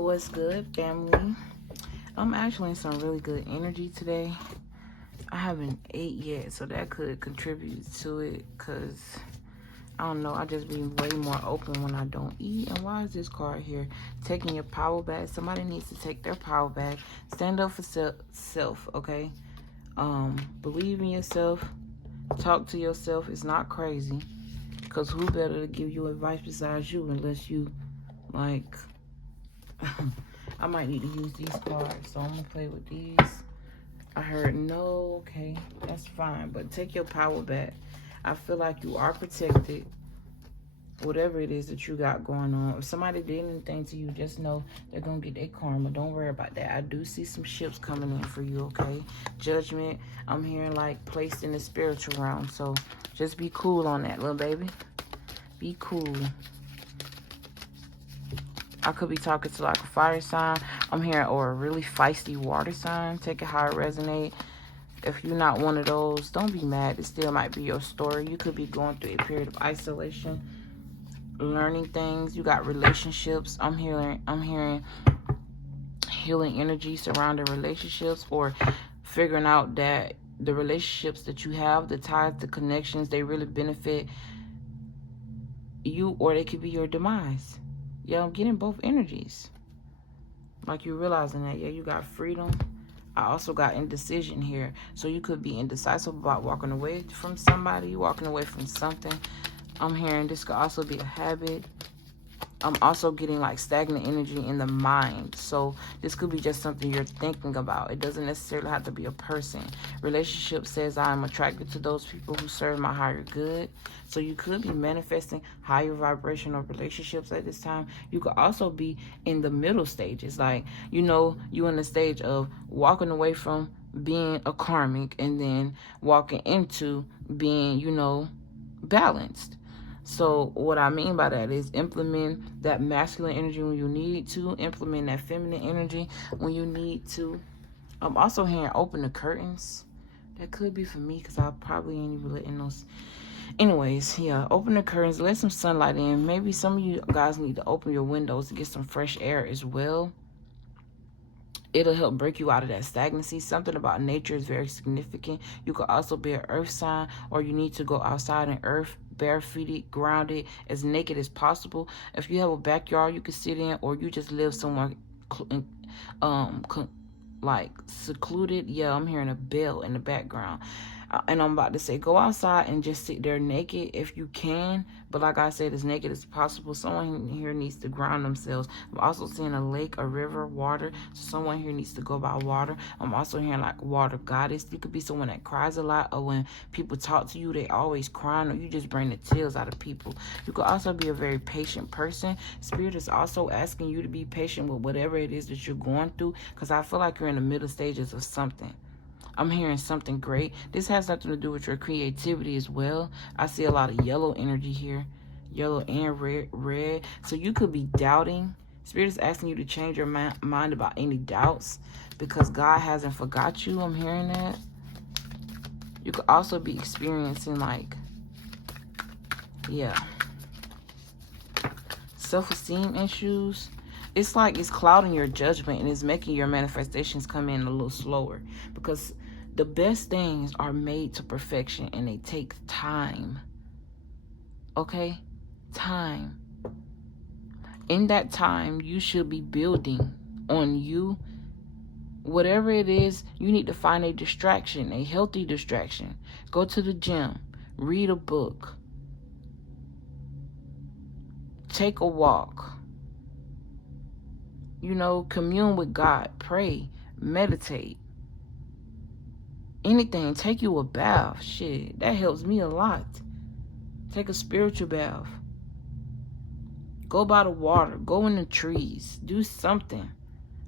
What's good, family? I'm actually in some really good energy today. I haven't ate yet, so that could contribute to it, because I don't know, I just be way more open when I don't eat. And why is this card here? Taking your power back. Somebody needs to take their power back. Stand up for self, okay? Believe in yourself. Talk to yourself. It's not crazy, because who better to give you advice besides you, unless you, like... I might need to use these cards, so I'm going to play with these. I heard no, okay, that's fine, but take your power back. I feel like you are protected, whatever it is that you got going on. If somebody did anything to you, just know they're going to get their karma. Don't worry about that. I do see some ships coming in for you, okay? Judgment, I'm hearing, like, placed in the spiritual realm, so just be cool on that, little baby. Be cool. I could be talking to like a fire sign, I'm hearing, or a really feisty water sign. Take it how it resonates. If you're not one of those, don't be mad. It still might be your story. You could be going through a period of isolation, learning things. You got relationships. I'm hearing healing energy surrounding relationships, or figuring out that the relationships that you have, the ties, the connections, they really benefit you, or they could be your demise. Yeah, I'm getting both energies. Like, you're realizing that. Yeah, you got freedom. I also got indecision here. So you could be indecisive about walking away from somebody, walking away from something. I'm hearing this could also be a habit. I'm also getting like stagnant energy in the mind. So this could be just something you're thinking about. It doesn't necessarily have to be a person. Relationship says I am attracted to those people who serve my higher good. So you could be manifesting higher vibrational relationships at this time. You could also be in the middle stages. Like, you know, you in the stage of walking away from being a karmic and then walking into being, you know, balanced. So what I mean by that is implement that masculine energy when you need to, implement that feminine energy when you need to. I'm also hearing open the curtains. That could be for me, because I probably ain't even letting those. Anyways, yeah, open the curtains, let some sunlight in. Maybe some of you guys need to open your windows to get some fresh air as well. It'll help break you out of that stagnancy. Something about nature is very significant. You could also be an earth sign, or you need to go outside in earth, barefooted, grounded, as naked as possible. If you have a backyard you can sit in, or you just live somewhere like secluded. Yeah, I'm hearing a bell in the background. And I'm about to say, go outside and just sit there naked if you can. But like I said, as naked as possible. Someone here needs to ground themselves. I'm also seeing a lake, a river, water. So someone here needs to go by water. I'm also hearing like water goddess. You could be someone that cries a lot, or when people talk to you, they always crying, or you just bring the tears out of people. You could also be a very patient person. Spirit is also asking you to be patient with whatever it is that you're going through, because I feel like you're in the middle stages of something. I'm hearing something great. This has nothing to do with your creativity as well. I see a lot of yellow energy here. Yellow and red. So you could be doubting. Spirit is asking you to change your mind about any doubts, because God hasn't forgot you. I'm hearing that. You could also be experiencing like, yeah, self-esteem issues. It's like it's clouding your judgment, and it's making your manifestations come in a little slower, because the best things are made to perfection, and they take time. Okay? Time. In that time, you should be building on you. Whatever it is, you need to find a distraction, a healthy distraction. Go to the gym. Read a book. Take a walk. You know, commune with God. Pray. Meditate. Anything. Take you a bath. Shit, that helps me a lot. Take a spiritual bath. Go by the water. Go in the trees. Do something.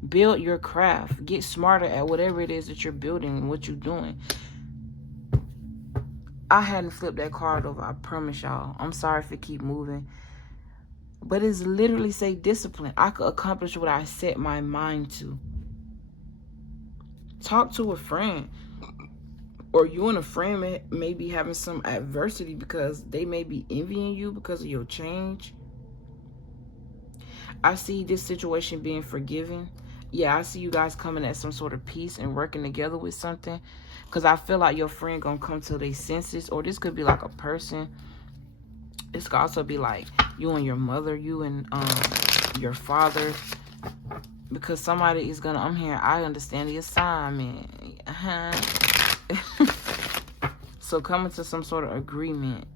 Build your craft. Get smarter at whatever it is that you're building and what you're doing. I hadn't flipped that card over. I promise y'all. I'm sorry if it keep moving. But it's literally say discipline. I could accomplish what I set my mind to. Talk to a friend. Or you and a friend may be having some adversity, because they may be envying you because of your change. I see this situation being forgiven. Yeah, I see you guys coming at some sort of peace and working together with something. Because I feel like your friend going to come to their senses. Or this could be like a person. This could also be like you and your mother, you and your father. Because somebody is going to, I'm here, I understand the assignment. So coming to some sort of agreement.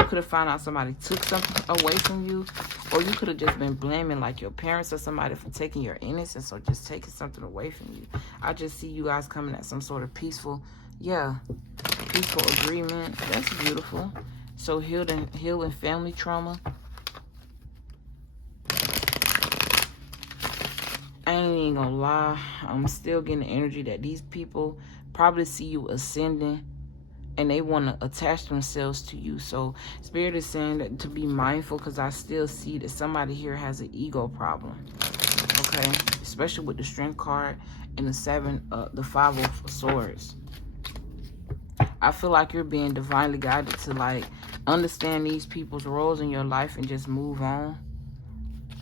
You could have found out somebody took something away from you. Or you could have just been blaming like your parents or somebody for taking your innocence or just taking something away from you. I just see you guys coming at some sort of peaceful, peaceful agreement. That's beautiful. So healing family trauma. I ain't even gonna lie. I'm still getting the energy that these people probably see you ascending and they want to attach themselves to you. So Spirit is saying that to be mindful, because I still see that somebody here has an ego problem. Okay, especially with the Strength card and the 5 of Swords. I feel like you're being divinely guided to like understand these people's roles in your life and just move on.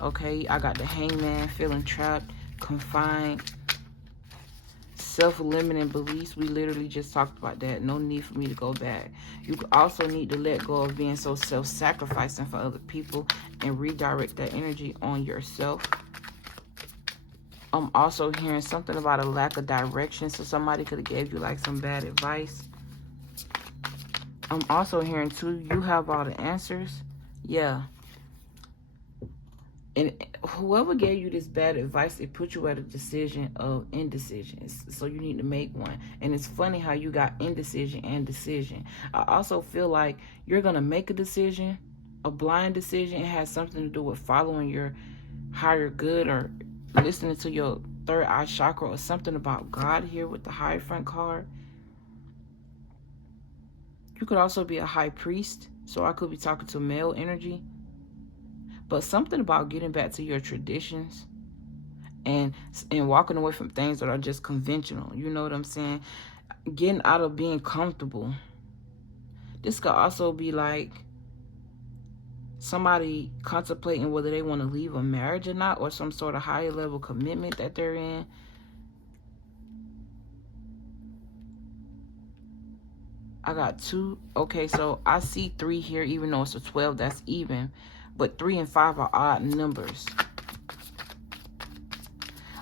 Okay, I got the Hangman, feeling trapped, confined, self-limiting beliefs. We literally just talked about that. No need for me to go back. You also need to let go of being so self-sacrificing for other people and redirect that energy on yourself. I'm also hearing something about a lack of direction. So somebody could have gave you like some bad advice. I'm also hearing too, you have all the answers. Yeah. And whoever gave you this bad advice, it put you at a decision of indecision. So you need to make one. And it's funny how you got indecision and decision. I also feel like you're going to make a decision, a blind decision. It has something to do with following your higher good or listening to your third eye chakra or something about God here with the Hierophant card. You could also be a high priest. So I could be talking to male energy. But something about getting back to your traditions and walking away from things that are just conventional. You know what I'm saying? Getting out of being comfortable. This could also be like somebody contemplating whether they want to leave a marriage or not, or some sort of higher level commitment that they're in. I got 2. Okay, so I see 3 here, even though it's a 12, that's even. But 3 and 5 are odd numbers.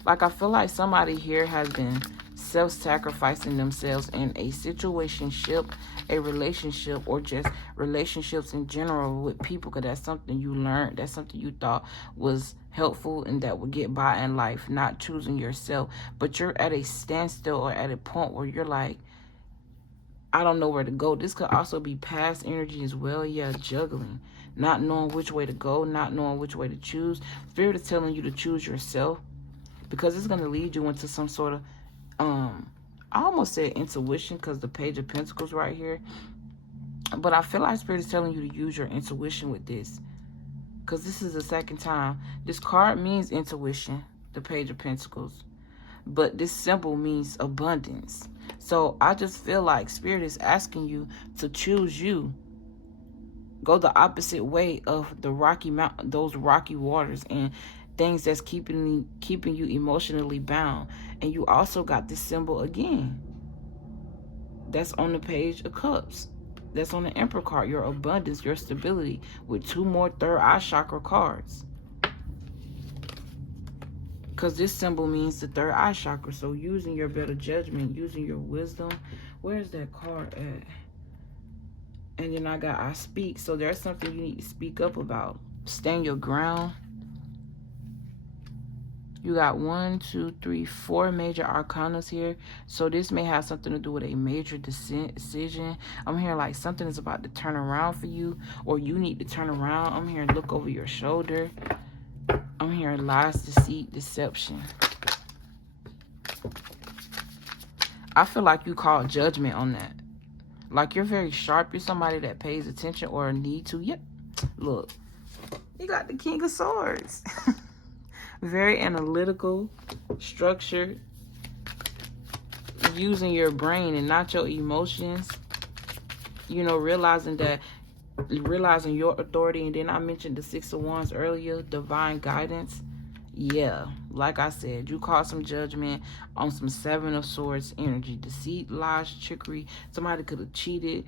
Like, I feel like somebody here has been self-sacrificing themselves in a situationship, a relationship, or just relationships in general with people, because that's something you learned. That's something you thought was helpful and that would get by in life, not choosing yourself. But you're at a standstill or at a point where you're like, I don't know where to go. This could also be past energy as well. Yeah, juggling. Not knowing which way to go, not knowing which way to choose. Spirit is telling you to choose yourself, because it's going to lead you into some sort of, I almost said intuition because the Page of Pentacles right here. But I feel like Spirit is telling you to use your intuition with this, because this is the second time. This card means intuition, the Page of Pentacles. But this symbol means abundance. So I just feel like Spirit is asking you to choose you. Go the opposite way of the Rocky Mountain, those rocky waters and things that's keeping you emotionally bound. And you also got this symbol again. That's on the Page of Cups. That's on the Emperor card. Your abundance, your stability, with 2 more third eye chakra cards. Because this symbol means the third eye chakra. So using your better judgment, using your wisdom. Where's that card at? And then I got I speak. So there's something you need to speak up about. Stand your ground. You got 1, 2, 3, 4 major arcanas here. So this may have something to do with a major decision. I'm hearing like something is about to turn around for you, or you need to turn around. I'm hearing look over your shoulder. I'm hearing lies, deceit, deception. I feel like you call judgment on that. Like you're very sharp. You're somebody that pays attention or need to. Yep. Look, you got the King of Swords. Very analytical, structured, using your brain and not your emotions. You know, realizing that realizing your authority. And then I mentioned the 6 of Wands earlier, divine guidance. Yeah, like I said, you caught some judgment on some 7 of Swords energy. Deceit, lies, trickery. Somebody could have cheated.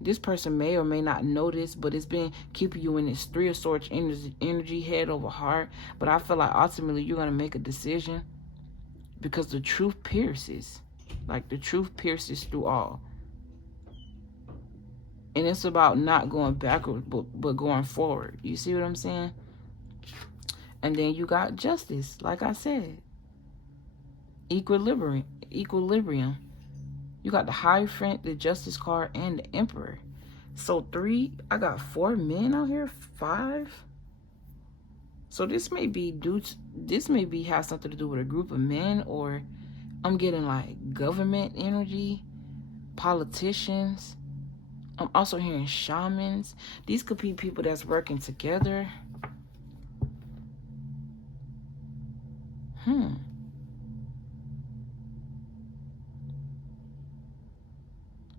This person may or may not know this, but it's been keeping you in this 3 of Swords energy, head over heart. But I feel like ultimately you're going to make a decision because the truth pierces. Like, the truth pierces through all. And it's about not going backwards, but going forward. You see what I'm saying? And then you got justice, like I said. Equilibrium. You got the Hierophant, the Justice card, and the Emperor. So 3, I got 4 men out here, 5. So this may be have something to do with a group of men, or I'm getting like government energy, politicians. I'm also hearing shamans. These could be people that's working together.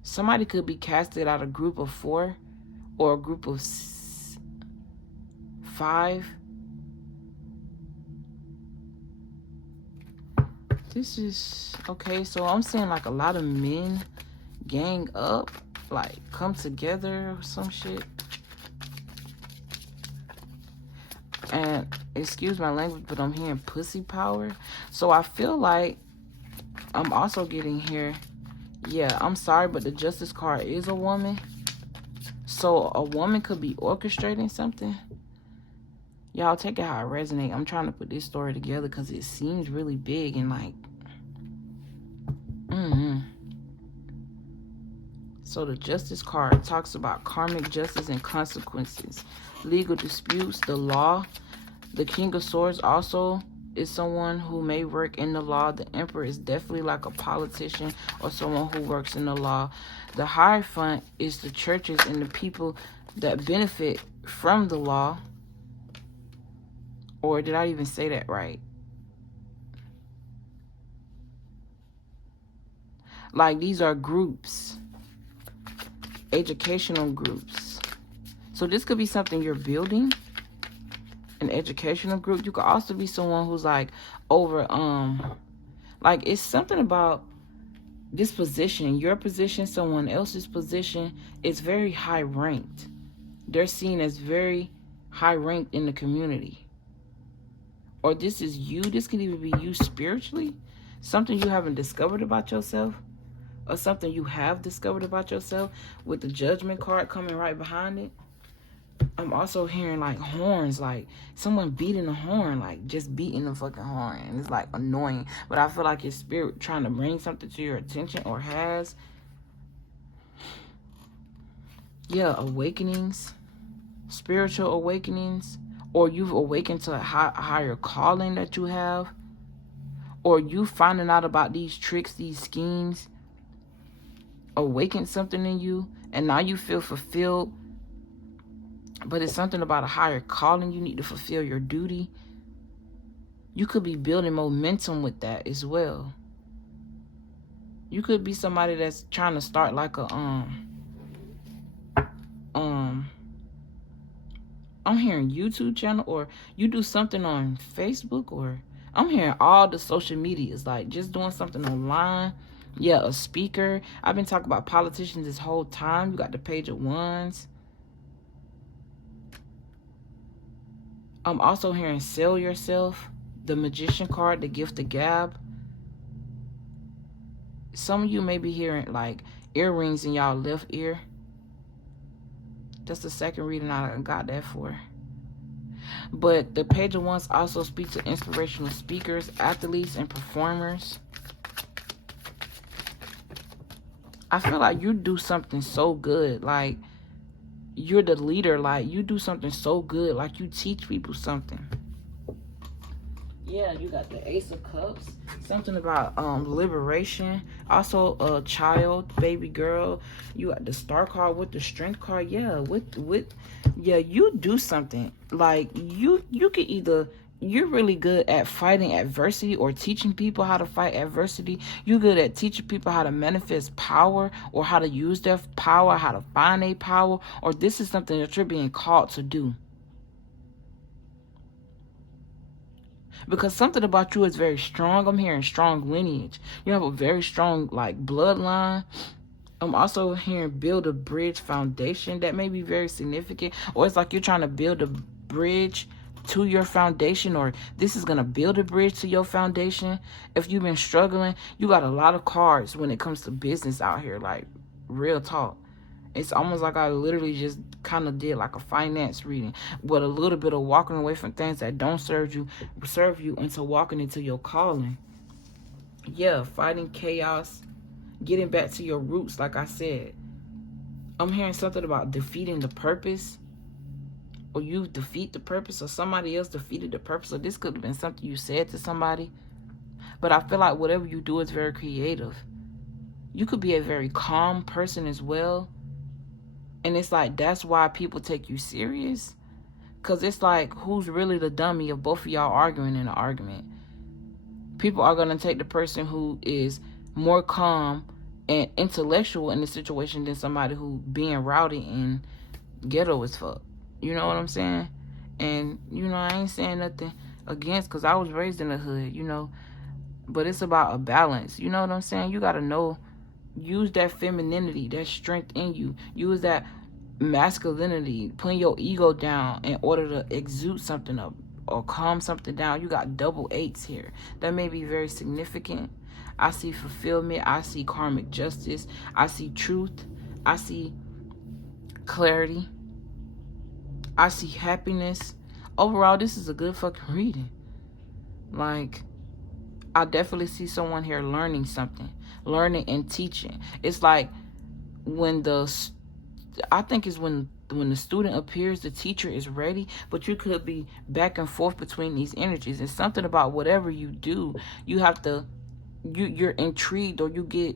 Somebody could be casted out a group of 4 or a group of 5. This is okay. So I'm saying like a lot of men gang up, like come together or some shit. And excuse my language, but I'm hearing pussy power. So I feel like I'm also getting here. Yeah, I'm sorry, but the Justice card is a woman. So a woman could be orchestrating something. Y'all take it how it resonates. I'm trying to put this story together because it seems really big and like... So the Justice card talks about karmic justice and consequences, legal disputes, the law. The King of Swords also is someone who may work in the law. The Emperor is definitely like a politician or someone who works in the law. The Hierophant is the churches and the people that benefit from the law. Or did I even say that right? Like, these are groups. Educational groups. So this could be something you're building. An educational group. You could also be someone who's like over, like it's something about this position, your position, someone else's position is very high ranked. They're seen as very high ranked in the community. Or this is you. This could even be you spiritually. Something you haven't discovered about yourself. Or something you have discovered about yourself with the Judgment card coming right behind it. I'm also hearing like horns, like someone beating a horn, like just beating the fucking horn. And it's like annoying. But I feel like your spirit trying to bring something to your attention or has. Yeah, awakenings. Spiritual awakenings. Or you've awakened to a higher calling that you have. Or you finding out about these tricks, these schemes. Awakened something in you. And now you feel fulfilled. But it's something about a higher calling. You need to fulfill your duty. You could be building momentum with that as well. You could be somebody that's trying to start like a I'm hearing YouTube channel, or you do something on Facebook, or I'm hearing all the social medias, like just doing something online. Yeah, a speaker. I've been talking about politicians this whole time. You got the Page of Wands. I'm also hearing sell yourself, the Magician card, the Gift of Gab. Some of you may be hearing like earrings in y'all left ear. That's the second reading I got that for. But the Page of Wands also speaks to inspirational speakers, athletes, and performers. I feel like you do something so good, like you're the leader, like you do something so good, like you teach people something. Yeah, you got the Ace of Cups, something about liberation. Also a child, baby girl. You got the Star card with the Strength card. Yeah, yeah, you do something. Like you can either you're really good at fighting adversity or teaching people how to fight adversity. You're good at teaching people how to manifest power or how to use their power, how to find their power, or this is something that you're being called to do. Because something about you is very strong. I'm hearing strong lineage. You have a very strong, like, bloodline. I'm also hearing build a bridge foundation. That may be very significant. Or it's like you're trying to build a bridge to your foundation, or this is going to build a bridge to your foundation. If you've been struggling, you got a lot of cards when it comes to business out here, like, real talk. It's almost like I literally just kind of did like a finance reading with a little bit of walking away from things that don't serve you into walking into your calling. Yeah, fighting chaos, getting back to your roots, like I said. I'm hearing something about defeating the purpose, or you defeat the purpose, or somebody else defeated the purpose, or this could have been something you said to somebody. But I feel like whatever you do is very creative. You could be a very calm person as well. And it's like, that's why people take you serious. Because it's like, who's really the dummy of both of y'all arguing in an argument? People are going to take the person who is more calm and intellectual in the situation than somebody who being rowdy and ghetto as fuck. You know what I'm saying? And, you know, I ain't saying nothing against, because I was raised in the hood, you know. But it's about a balance. You know what I'm saying? You got to know. Use that femininity, that strength in you. Use that masculinity, putting your ego down in order to exude something up or calm something down. You got double 8s here. That may be very significant. I see fulfillment. I see karmic justice. I see truth. I see clarity. I see happiness. Overall, this is a good fucking reading. Like, I definitely see someone here learning something. Learning and teaching. It's like when I think it's when the student appears, the teacher is ready, but you could be back and forth between these energies. It's something about whatever you do, you have to, you're intrigued, or you get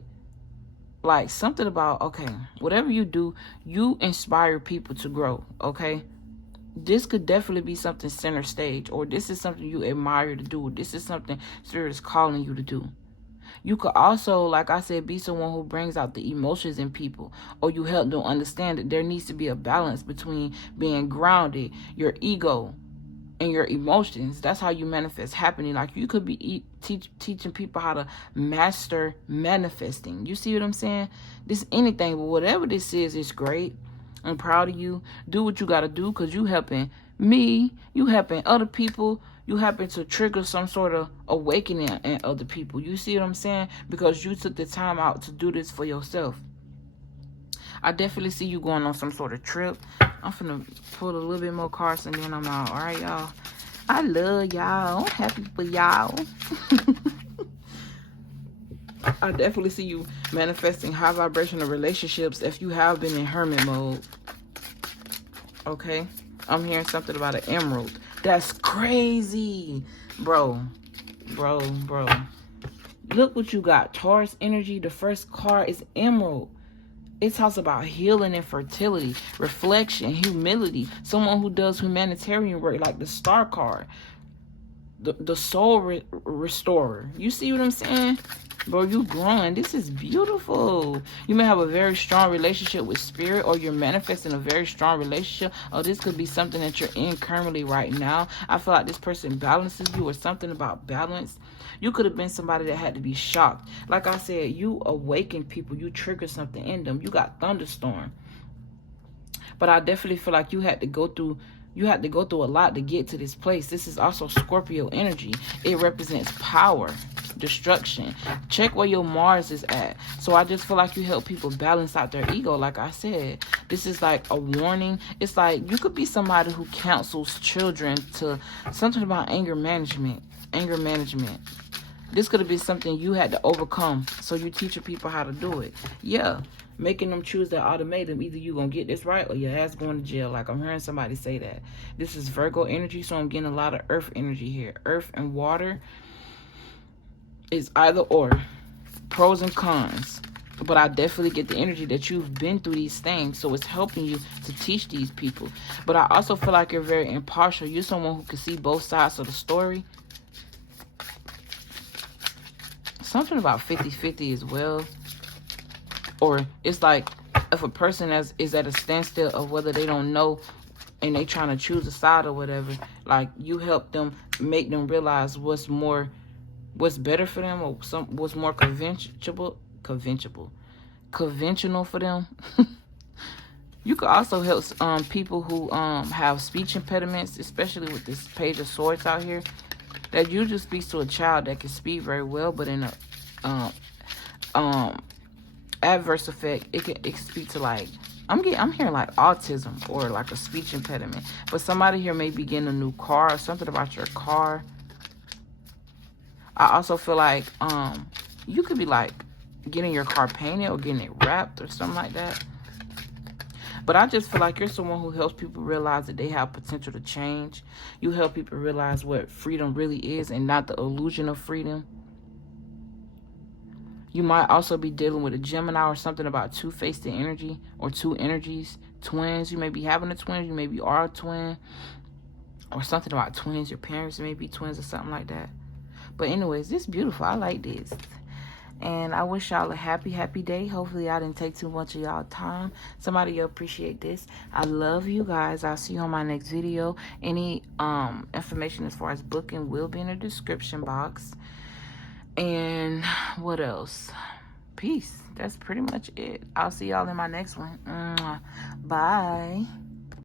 like something about, okay, whatever you do, you inspire people to grow, okay? This could definitely be something center stage, or this is something you admire to do. This is something Spirit is calling you to do. You could also, like I said, be someone who brings out the emotions in people, or you help them understand that there needs to be a balance between being grounded, your ego, and your emotions. That's how you manifest happening. Like, you could be teaching people how to master manifesting. You see what I'm saying? This anything, but whatever this is, it's great. I'm proud of you. Do what you got to do, because you helping me, you helping other people. You happen to trigger some sort of awakening in other people. You see what I'm saying? Because you took the time out to do this for yourself. I definitely see you going on some sort of trip. I'm finna pull a little bit more cards and then I'm out. All right, y'all. I love y'all. I'm happy for y'all. I definitely see you manifesting high vibrational relationships if you have been in hermit mode. Okay? I'm hearing something about an emerald. That's crazy. Bro. Look what you got. Taurus energy. The first card is emerald. It talks about healing and fertility, reflection, humility. Someone who does humanitarian work, like the star card. The soul restorer. You see what I'm saying? Bro, you growing. This is beautiful. You may have a very strong relationship with spirit, or you're manifesting a very strong relationship. Or this could be something that you're in currently right now. I feel like this person balances you, or something about balance. You could have been somebody that had to be shocked. Like I said, you awaken people. You trigger something in them. You got thunderstorm. But I definitely feel like you had to go through a lot to get to this place. This is also Scorpio energy. It represents power, destruction. Check where your Mars is at. So I just feel like you help people balance out their ego. Like I said, this is like a warning. It's like you could be somebody who counsels children to something about anger management. This could have been something you had to overcome. So you teaching people how to do it. Yeah. Making them choose that ultimatum. Either you gonna get this right or your ass going to jail. Like I'm hearing somebody say that. This is Virgo energy, so I'm getting a lot of earth energy here. Earth and water is either or. Pros and cons. But I definitely get the energy that you've been through these things, so it's helping you to teach these people. But I also feel like you're very impartial. You're someone who can see both sides of the story. Something about 50-50 as well. Or it's like if a person is at a standstill of whether they don't know and they trying to choose a side or whatever, like you help them, make them realize what's better for them, or what's more conventional for them. You could also help people who have speech impediments, especially with this Page of Swords out here. That usually speaks to a child that can speak very well, but in a adverse effect, it can speak to, like, I'm hearing like autism or like a speech impediment. But somebody here may be getting a new car or something about your car. I also feel like you could be like getting your car painted or getting it wrapped or something like that. But I just feel like you're someone who helps people realize that they have potential to change. You help people realize what freedom really is and not the illusion of freedom. You might also be dealing with a Gemini or something about two-faced energy or two energies. Twins, you may be having a twin. You maybe are a twin. Or something about twins. Your parents may be twins or something like that. But anyways, this is beautiful. I like this. And I wish y'all a happy, happy day. Hopefully I didn't take too much of y'all time. Somebody will appreciate this. I love you guys. I'll see you on my next video. Any information as far as booking will be in the description box. And what else? Peace. That's pretty much it. I'll see y'all in my next one. Bye.